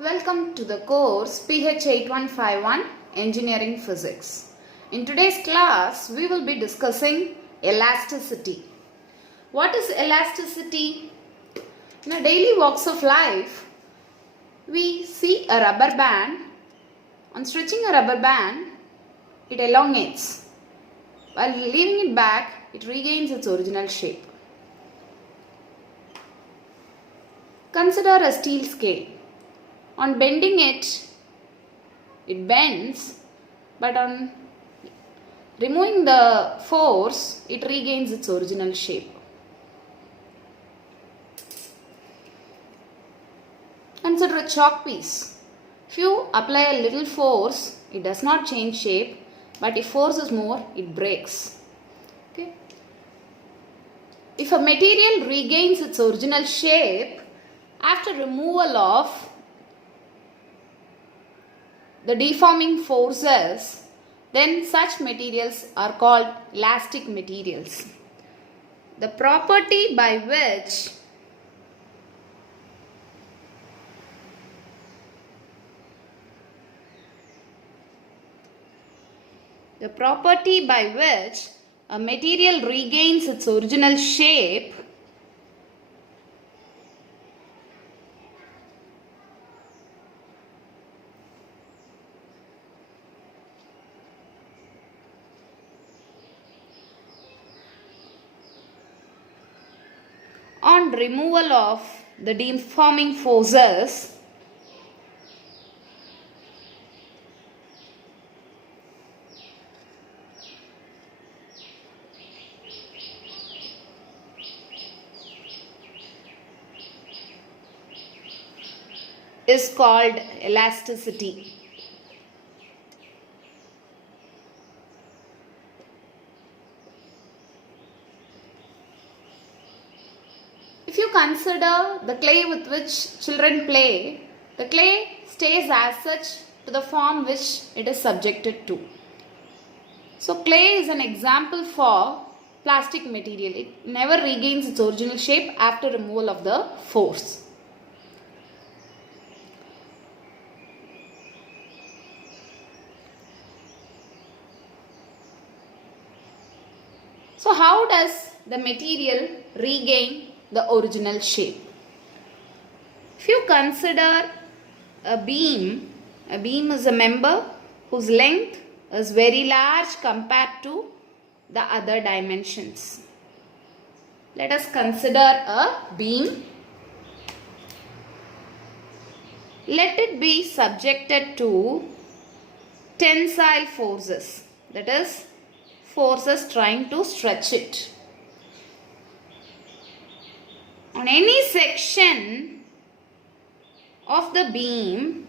Welcome to the course PH8151 Engineering Physics. In today's class, we will be discussing elasticity. What is elasticity? In our daily walks of life, we see a rubber band. On stretching a rubber band, it elongates. While leaving it back, it regains its original shape. Consider a steel scale. On bending it, it bends, but on removing the force, it regains its original shape. Consider a chalk piece. If you apply a little force, it does not change shape, but if force is more, it breaks. Okay. If a material regains its original shape after removal of the deforming forces, then such materials are called elastic materials. The property by which a material regains its original shape on removal of the deforming forces is called elasticity. If you consider the clay with which children play, the clay stays as such to the form which it is subjected to. So clay is an example for plastic material. It never regains its original shape after removal of the force. So how does the material regain the original shape? If you consider a beam is a member whose length is very large compared to the other dimensions. Let us consider a beam. Let it be subjected to tensile forces, that is, forces trying to stretch it. On any section of the beam,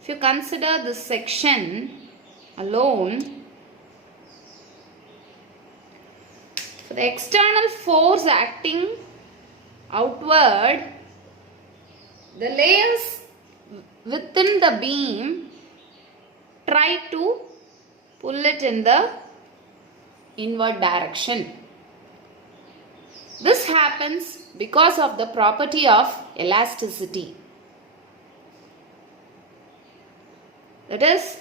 if you consider this section alone, for the external force acting outward, the layers within the beam try to pull it in the inward direction. This happens because of the property of elasticity. That is,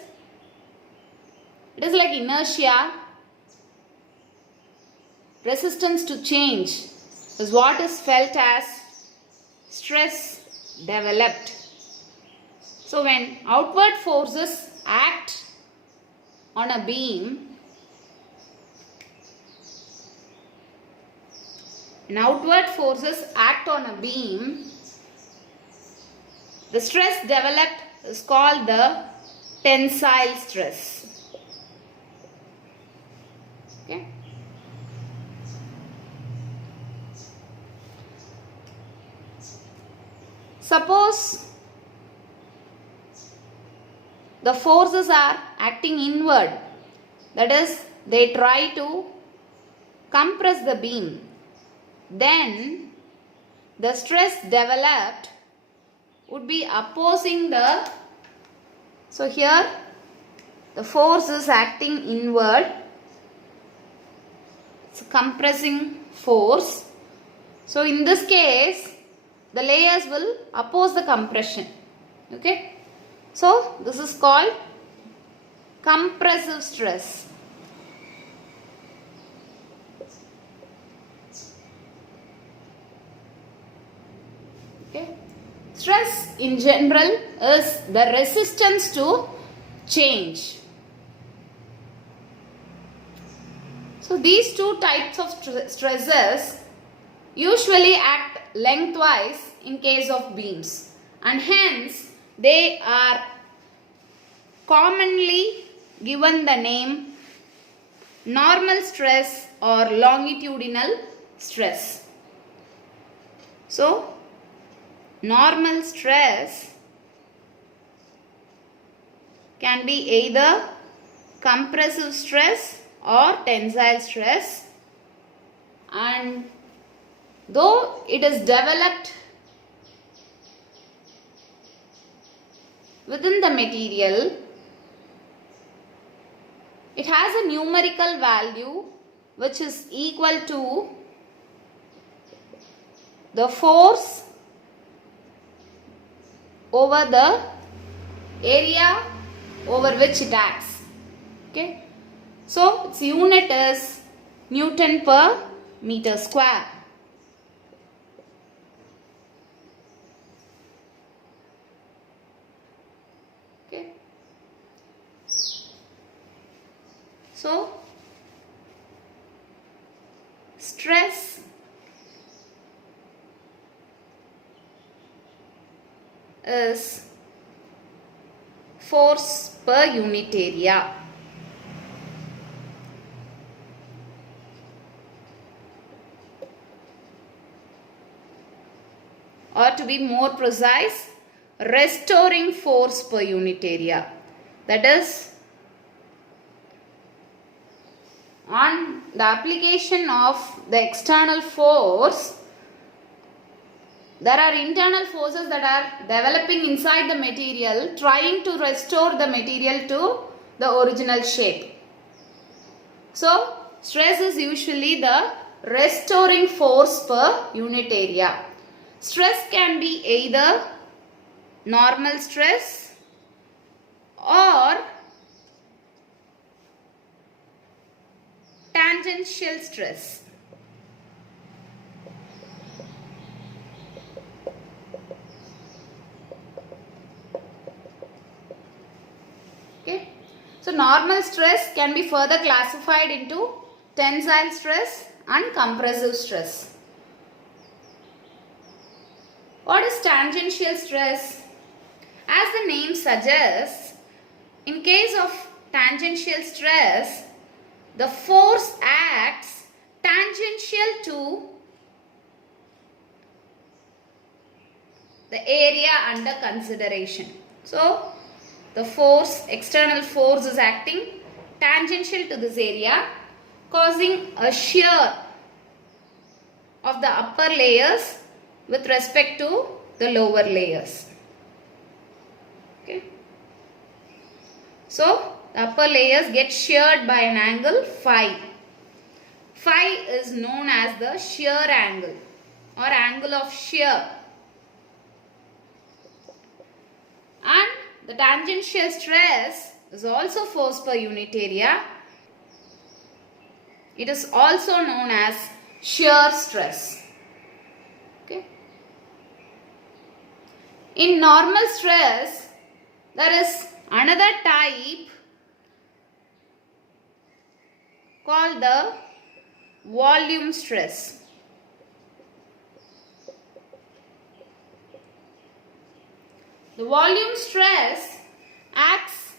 it is like inertia. Resistance to change is what is felt as stress developed. So when outward forces act on a beam, the stress developed is called the tensile stress. Okay. Suppose the forces are acting inward, that is, they try to compress the beam. Then the stress developed would be opposing the, so here the force is acting inward, it's a compressing force, So in this case, the layers will oppose the compression. Okay. So this is called compressive stress. Okay. Stress in general is the resistance to change. So these two types of stresses usually act lengthwise in case of beams, and hence they are commonly given the name normal stress or longitudinal stress. So normal stress can be either compressive stress or tensile stress, and though it is developed within the material, it has a numerical value which is equal to the force over the area over which it acts. Okay. So its unit is Newton per meter square. Okay. So stress is force per unit area. Or to be more precise, restoring force per unit area. That is, on the application of the external force, there are internal forces that are developing inside the material, trying to restore the material to the original shape. So stress is usually the restoring force per unit area. Stress can be either normal stress or tangential stress. Okay. So normal stress can be further classified into tensile stress and compressive stress. What is tangential stress? As the name suggests, in case of tangential stress, the force acts tangential to the area under consideration. So the force, external force is acting tangential to this area, causing a shear of the upper layers with respect to the lower layers. Okay. So the upper layers get sheared by an angle phi. Phi is known as the shear angle or angle of shear. And the tangential stress is also force per unit area. It is also known as shear stress. Okay. In normal stress, there is another type called the volume stress. The volume stress acts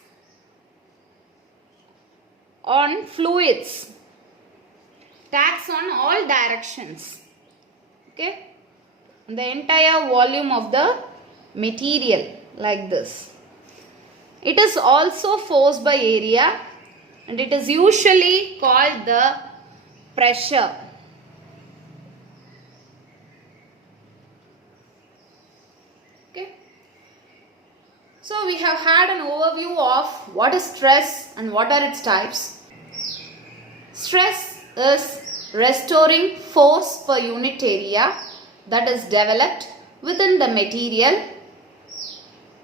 on fluids. It acts on all directions. Okay? The entire volume of the material, like this. It is also force by area, and it is usually called the pressure. Okay. So we have had an overview of what is stress and what are its types. Stress is restoring force per unit area that is developed within the material.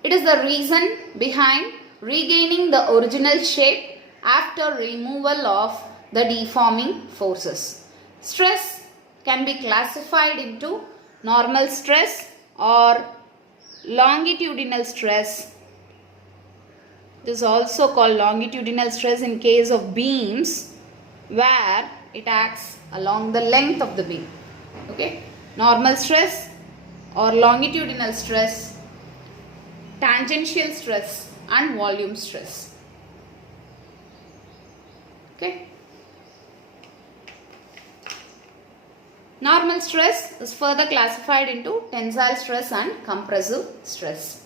It is the reason behind regaining the original shape after removal of the deforming forces. Stress can be classified into normal stress or longitudinal stress. This is also called longitudinal stress in case of beams where it acts along the length of the beam. Okay, normal stress or longitudinal stress, tangential stress and volume stress. Okay. Normal stress is further classified into tensile stress and compressive stress.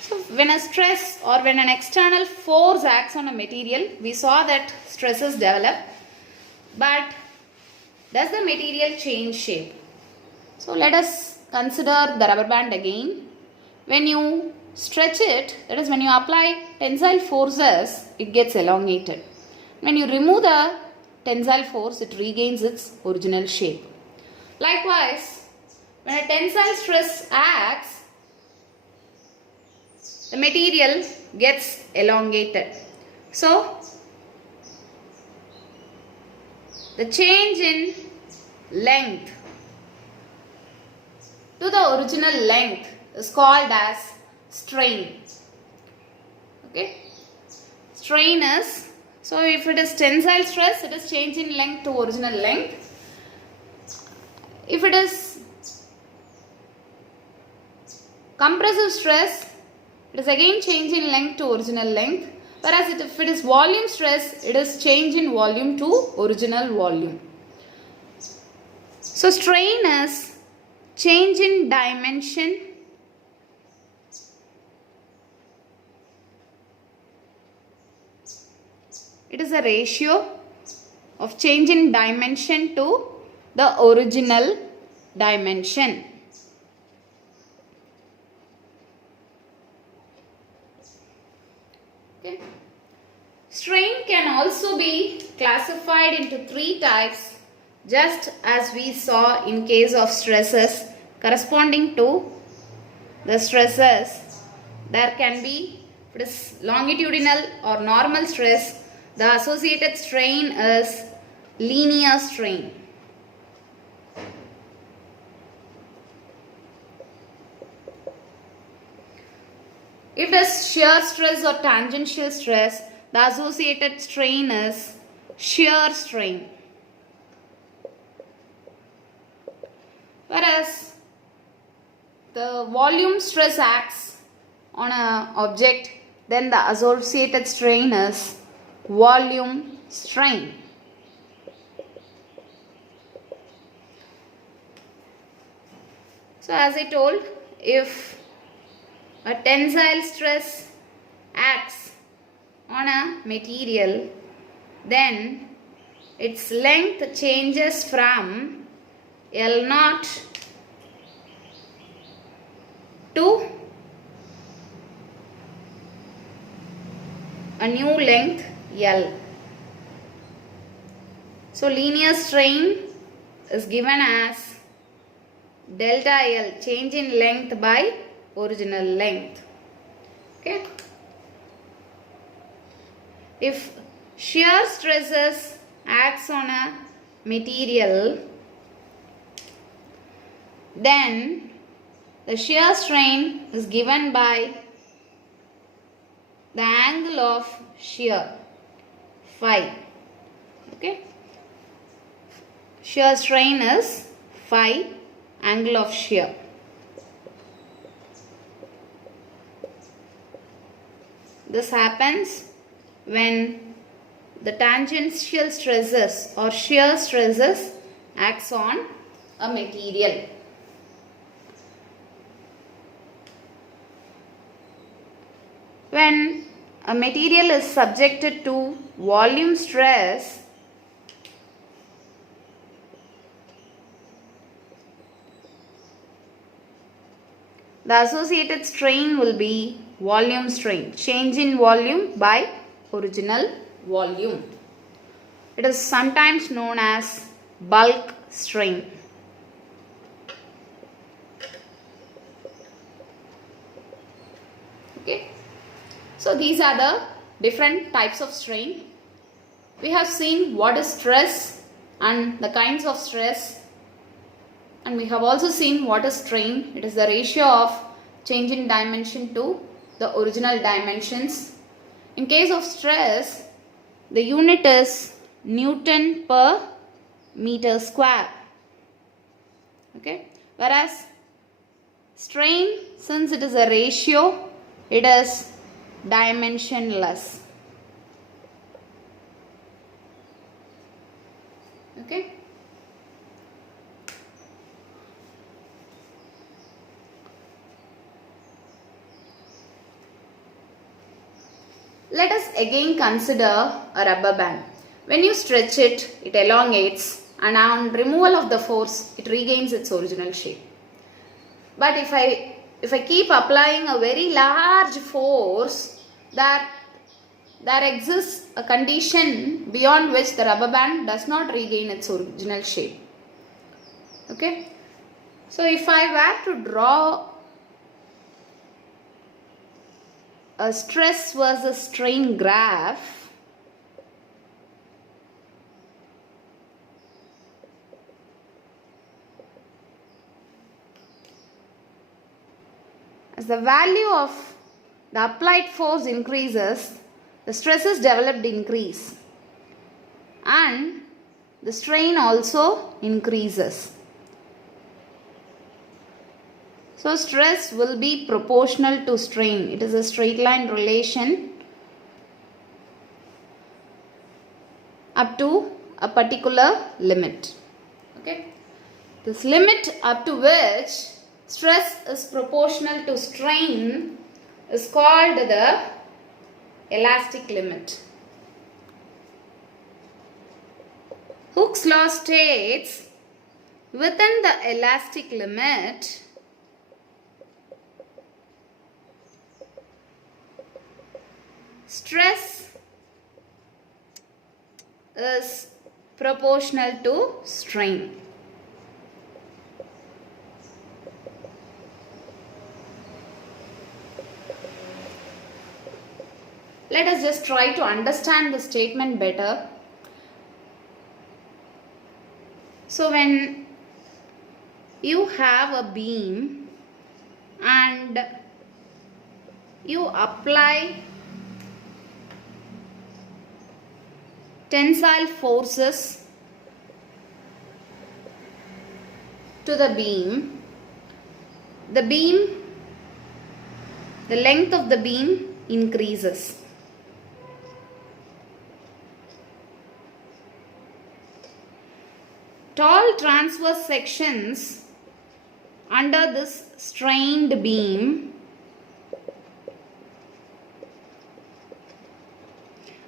So when a stress or when an external force acts on a material, we saw that stresses develop, but does the material change shape? So let us consider the rubber band again. When you stretch it, that is when you apply tensile forces, it gets elongated. When you remove the tensile force, it regains its original shape. Likewise, when a tensile stress acts, the material gets elongated. So, the change in length to the original length is called as strain. Okay. Strain is, so if it is tensile stress, it is change in length to original length. If it is compressive stress, it is again change in length to original length. Whereas if it is volume stress, it is change in volume to original volume. So strain is change in dimension It is a ratio of change in dimension to the original dimension. Okay. Strain can also be classified into three types, just as we saw in case of stresses. Corresponding to the stresses, there can be, if it is longitudinal or normal stress, the associated strain is linear strain. If it is shear stress or tangential stress, the associated strain is shear strain. Whereas the volume stress acts on an object, then the associated strain is volume strain. So as I told, if a tensile stress acts on a material, then its length changes from L0 to a new length L. So linear strain is given as delta L, change in length by original length. Okay. If shear stresses acts on a material, then the shear strain is given by the angle of shear phi. Okay. Shear strain is phi, angle of shear. This happens when the tangential stresses or shear stresses acts on a material. When a material is subjected to volume stress, the associated strain will be volume strain. Change in volume by original volume. It is sometimes known as bulk strain. Okay. So these are the different types of strain. We have seen what is stress and the kinds of stress, and we have also seen what is strain. It is the ratio of change in dimension to the original dimensions. In case of stress, the unit is Newton per meter square. Okay. Whereas strain, since it is a ratio, it is dimensionless. Okay. Let us again consider a rubber band. When you stretch it, it elongates, and on removal of the force, it regains its original shape. But if I keep applying a very large force, there exists a condition beyond which the rubber band does not regain its original shape. Okay. So if I were to draw a stress versus strain graph, as the value of the applied force increases, the stresses developed increase and the strain also increases. So stress will be proportional to strain. It is a straight line relation up to a particular limit. Okay. This limit up to which stress is proportional to strain is called the elastic limit. Hooke's law states, within the elastic limit, stress is proportional to strain. Let us just try to understand the statement better. So when you have a beam and you apply tensile forces to the length of the beam increases. Tall transverse sections under this strained beam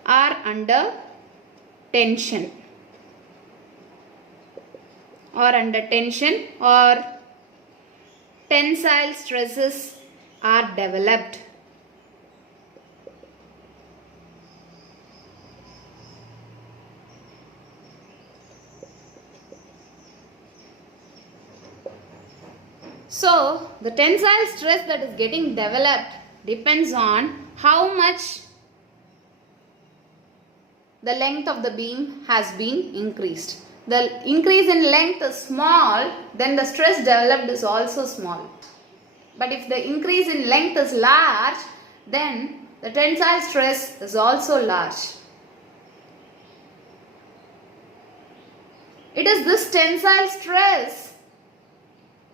are under tension or tensile stresses are developed. So the tensile stress that is getting developed depends on how much the length of the beam has been increased. The increase in length is small, then the stress developed is also small. But if the increase in length is large, then the tensile stress is also large. It is this tensile stress,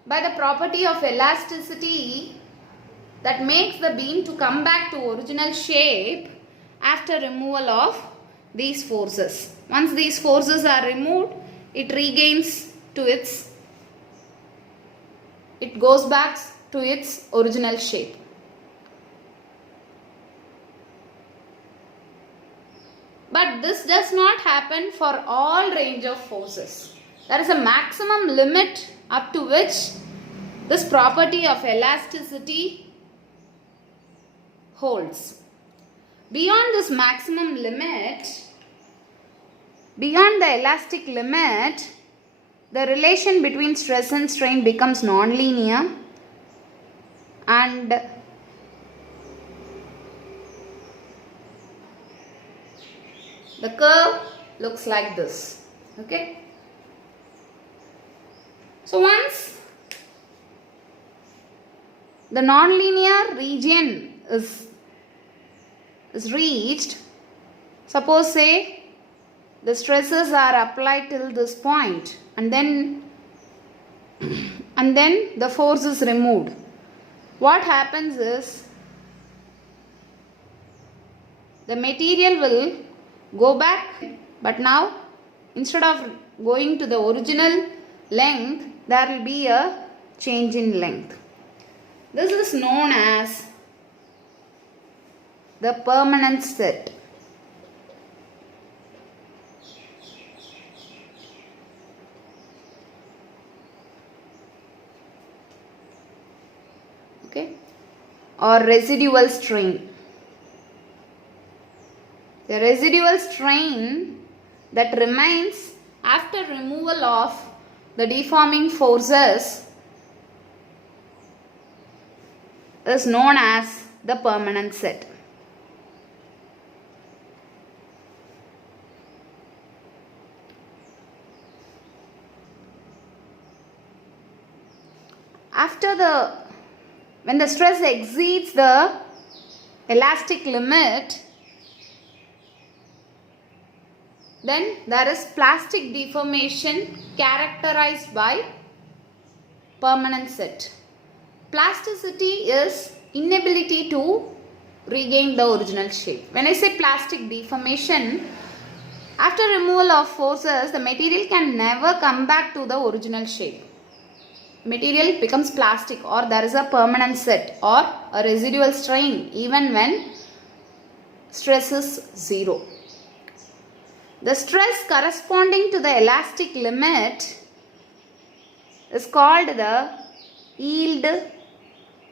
by the property of elasticity, that makes the beam to come back to original shape after removal of these forces. Once these forces are removed, it goes back to its original shape. But this does not happen for all range of forces. There is a maximum limit up to which this property of elasticity holds. Beyond this maximum limit, beyond the elastic limit, the relation between stress and strain becomes non-linear, and the curve looks like this. Okay. So once the non-linear region is reached, suppose say the stresses are applied till this point, and then the force is removed. What happens is the material will go back, but now instead of going to the original length, there will be a change in length. This is known as the permanent set. Okay, or residual strain. The residual strain that remains after removal of the deforming forces is known as the permanent set. When the stress exceeds the elastic limit, then there is plastic deformation characterized by permanent set. Plasticity is inability to regain the original shape. When I say plastic deformation, after removal of forces, the material can never come back to the original shape. Material becomes plastic, or there is a permanent set or a residual strain even when stress is zero. The stress corresponding to the elastic limit is called the yield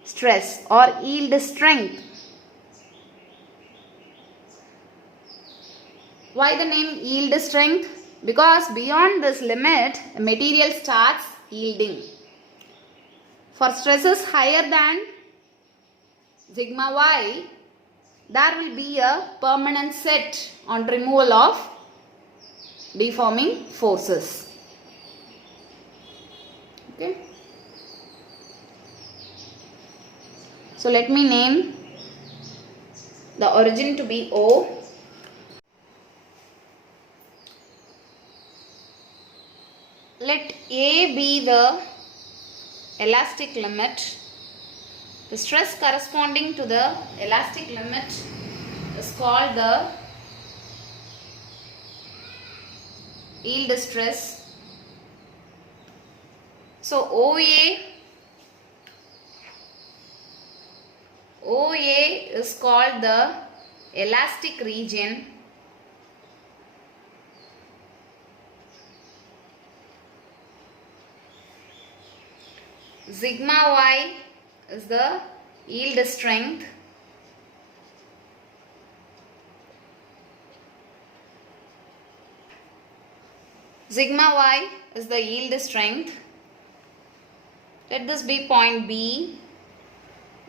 stress or yield strength. Why the name yield strength? Because beyond this limit, the material starts yielding. For stresses higher than sigma y, there will be a permanent set on removal of deforming forces. Okay. So let me name the origin to be O. Let A be the elastic limit. The stress corresponding to the elastic limit is called the yield stress. So OA is called the elastic region. Sigma y is the yield strength. Sigma y is the yield strength. Let this be point B.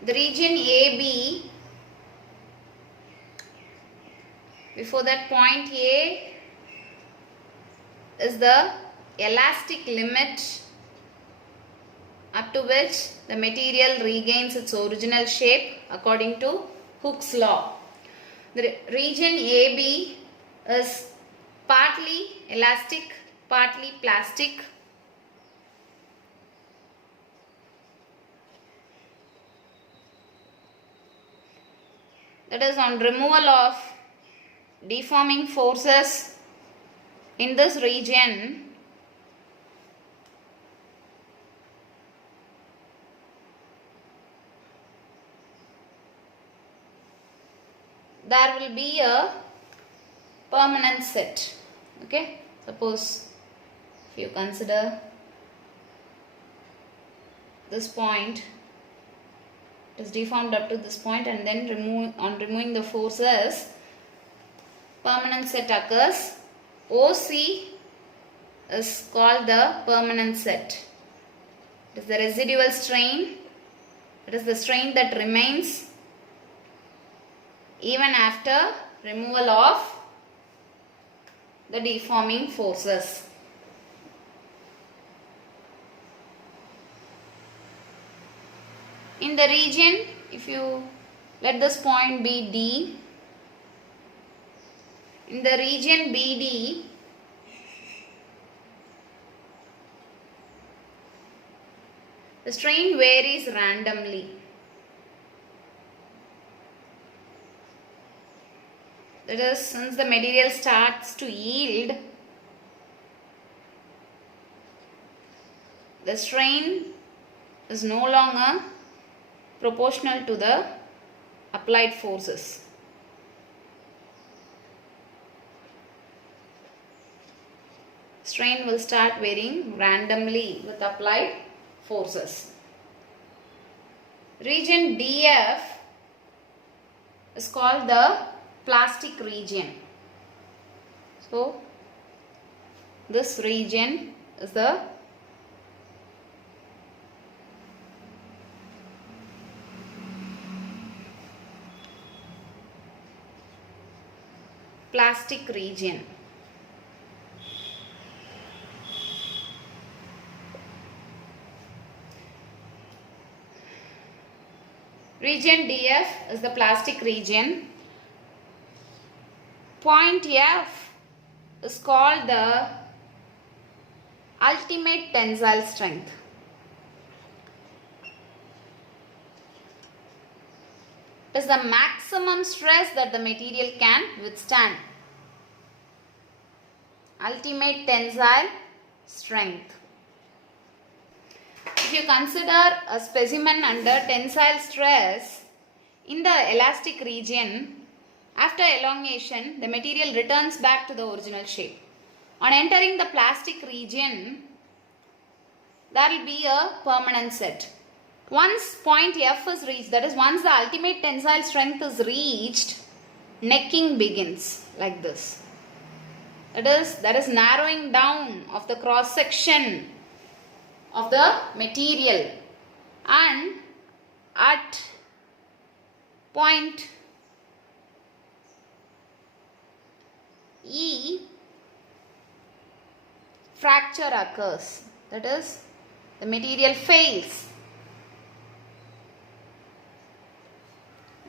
The region AB, before that point A is the elastic limit up to which the material regains its original shape according to Hooke's law. The region AB is partly elastic, partly plastic. That is, on removal of deforming forces in this region, there will be a permanent set. Okay, suppose if you consider this point It is deformed up to this point, and then removing the forces, permanent set occurs. OC is called the permanent set. It is the residual strain. It is the strain that remains even after removal of the deforming forces. In the region, if you let this point be D, in the region BD, the strain varies randomly. That is, since the material starts to yield, the strain is no longer proportional to the applied forces. Strain will start varying randomly with applied forces. Region DF is called the plastic region. So, this region is the plastic region. Region DF is the plastic region. Point F is called the ultimate tensile strength. It is the maximum stress that the material can withstand. Ultimate tensile strength. If you consider a specimen under tensile stress in the elastic region, after elongation, the material returns back to the original shape. On entering the plastic region, there will be a permanent set. Once point F is reached, that is, once the ultimate tensile strength is reached, necking begins like this. That is narrowing down of the cross section of the material, and at point E, fracture occurs. That is, the material fails.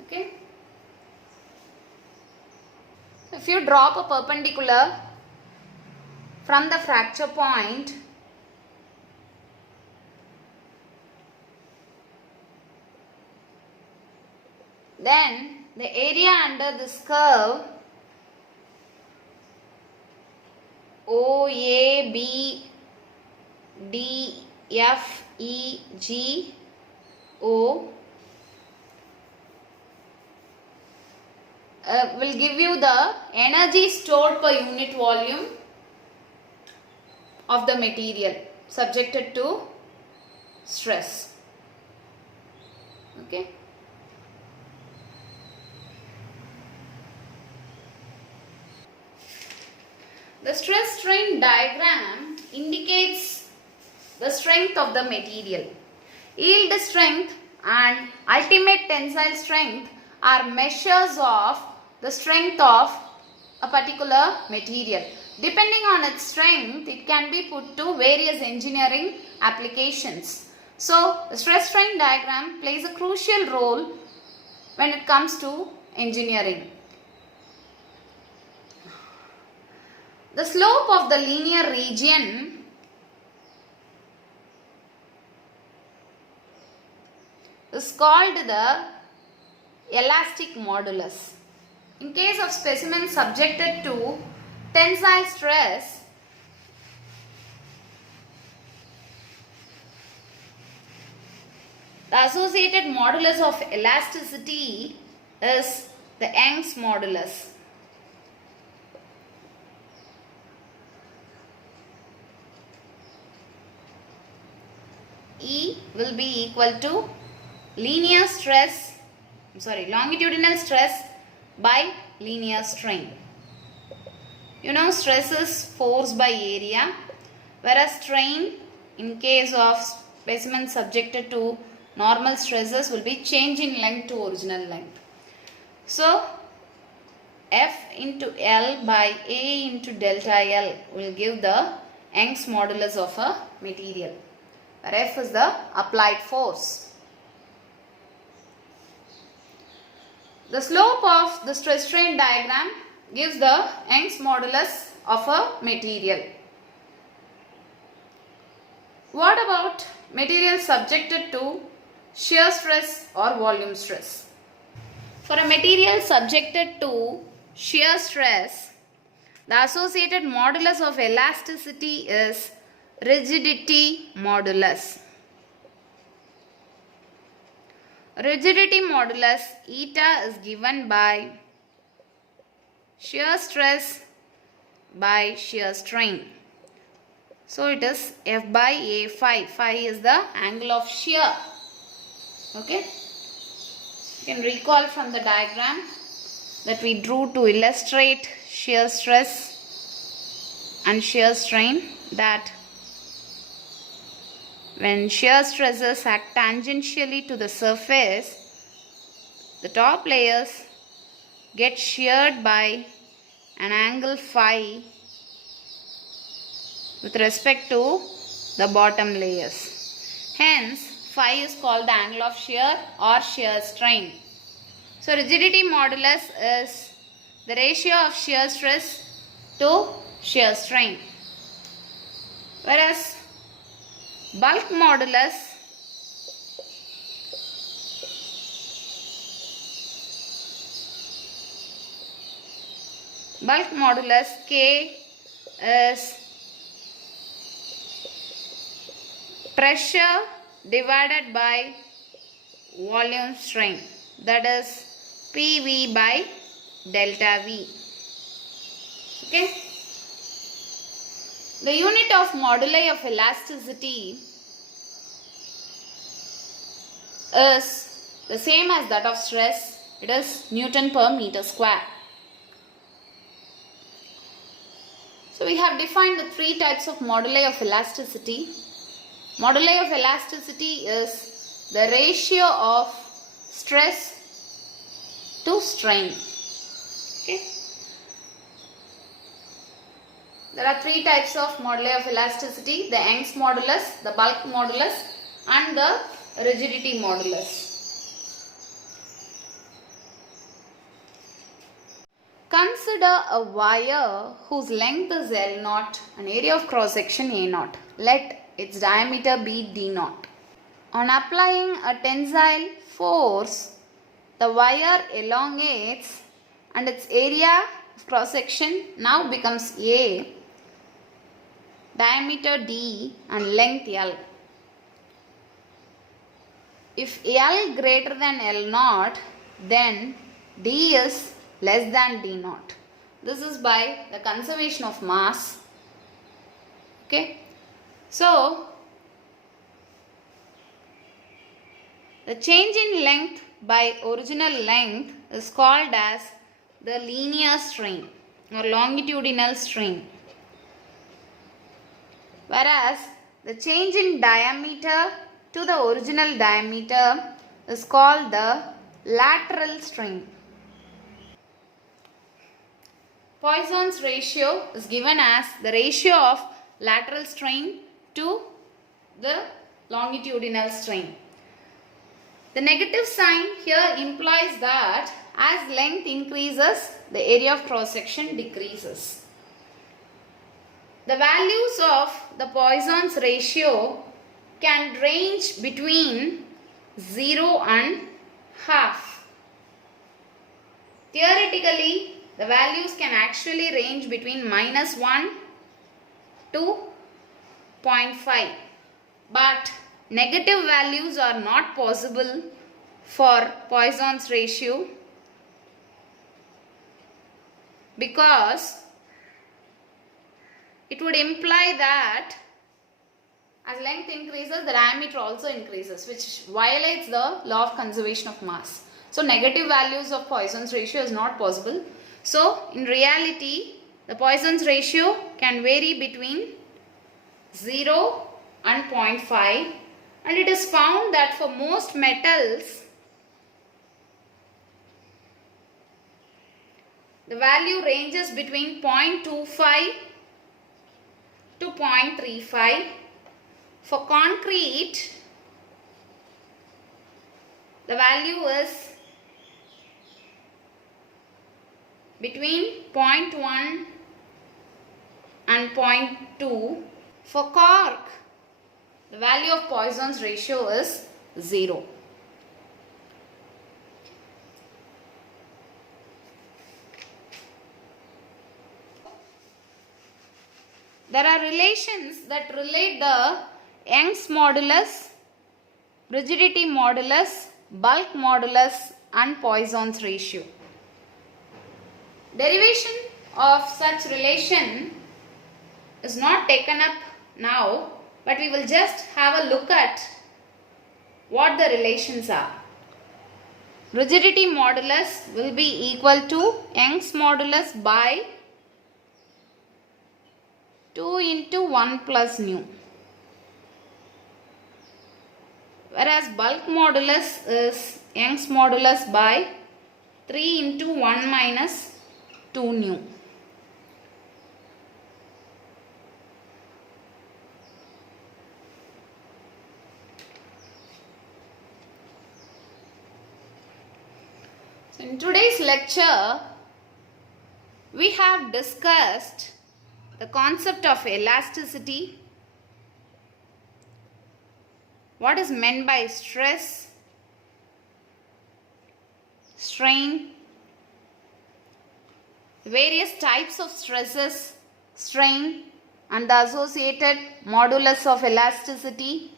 Okay. If you drop a perpendicular from the fracture point, then the area under this curve OA, B, D, F, E, G, O will give you the energy stored per unit volume of the material subjected to stress. Okay. The stress strain diagram indicates the strength of the material. Yield strength and ultimate tensile strength are measures of the strength of a particular material. Depending on its strength, it can be put to various engineering applications. So, the stress strain diagram plays a crucial role when it comes to engineering. The slope of the linear region is called the elastic modulus. In case of specimens subjected to tensile stress, the associated modulus of elasticity is the Young's modulus. E will be equal to longitudinal stress by linear strain. You know, stress is force by area, whereas strain in case of specimen subjected to normal stresses will be change in length to original length. So, F into L by A into delta L will give the Young's modulus of a material, where F is the applied force. The slope of the stress strain diagram gives the Young's modulus of a material. What about material subjected to shear stress or volume stress? For a material subjected to shear stress, the associated modulus of elasticity is rigidity modulus. Rigidity modulus eta is given by shear stress by shear strain. So it is F by A phi. Phi is the angle of shear. Okay. You can recall from the diagram that we drew to illustrate shear stress and shear strain that when shear stresses act tangentially to the surface, the top layers get sheared by an angle phi with respect to the bottom layers. Hence, phi is called the angle of shear or shear strain. So, rigidity modulus is the ratio of shear stress to shear strain. Whereas, bulk modulus K is pressure divided by volume strain, that is PV by delta V. Okay. The unit of moduli of elasticity is the same as that of stress. It is Newton per meter square. So we have defined the three types of moduli of elasticity. Moduli of elasticity is the ratio of stress to strain. Okay. There are three types of moduli of elasticity: the Young's modulus, the bulk modulus, and the rigidity modulus. Consider a wire whose length is L0 and area of cross section A0. Let its diameter be D0. On applying a tensile force, the wire elongates and its area of cross section now becomes A, diameter D and length L. If L greater than L0, then D is less than D0. This is by the conservation of mass. Okay. So, the change in length by original length is called as the linear strain or longitudinal strain. Whereas, the change in diameter to the original diameter is called the lateral strain. Poisson's ratio is given as the ratio of lateral strain to the longitudinal strain. The negative sign here implies that as length increases, the area of cross section decreases. The values of the Poisson's ratio can range between 0 and half. Theoretically, the values can actually range between -1 to 0.5, but negative values are not possible for Poisson's ratio because it would imply that As length increases, the diameter also increases, which violates the law of conservation of mass. So negative values of Poisson's ratio is not possible. So in reality, the Poisson's ratio can vary between 0 and 0.5, and it is found that for most metals, the value ranges between 0.25 to 0.35. For concrete, the value is between 0.1 and 0.2. For cork, the value of Poisson's ratio is 0. There are relations that relate the Young's modulus, rigidity modulus, bulk modulus and Poisson's ratio. Derivation of such relation is not taken up now, but we will just have a look at what the relations are. Rigidity modulus will be equal to Young's modulus by 2 into 1 plus nu. Whereas bulk modulus is Young's modulus by 3 into 1 minus 2 nu. So in today's lecture, we have discussed the concept of elasticity, what is meant by stress, strain, various types of stresses, strain and the associated modulus of elasticity.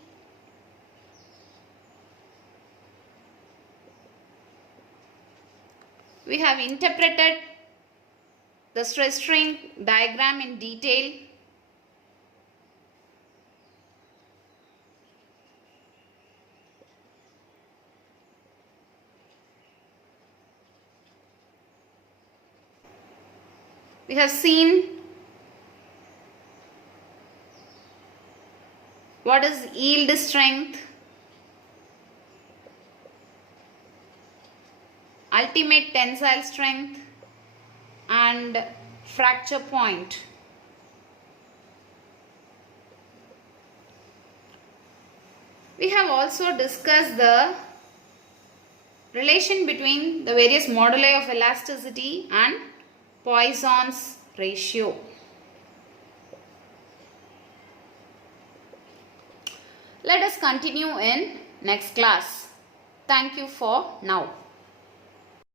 We have interpreted the stress strain diagram in detail. We have seen what is yield strength, ultimate tensile strength and fracture point. We have also discussed the relation between the various moduli of elasticity and Poisson's ratio. Let us continue in next class. Thank you for now.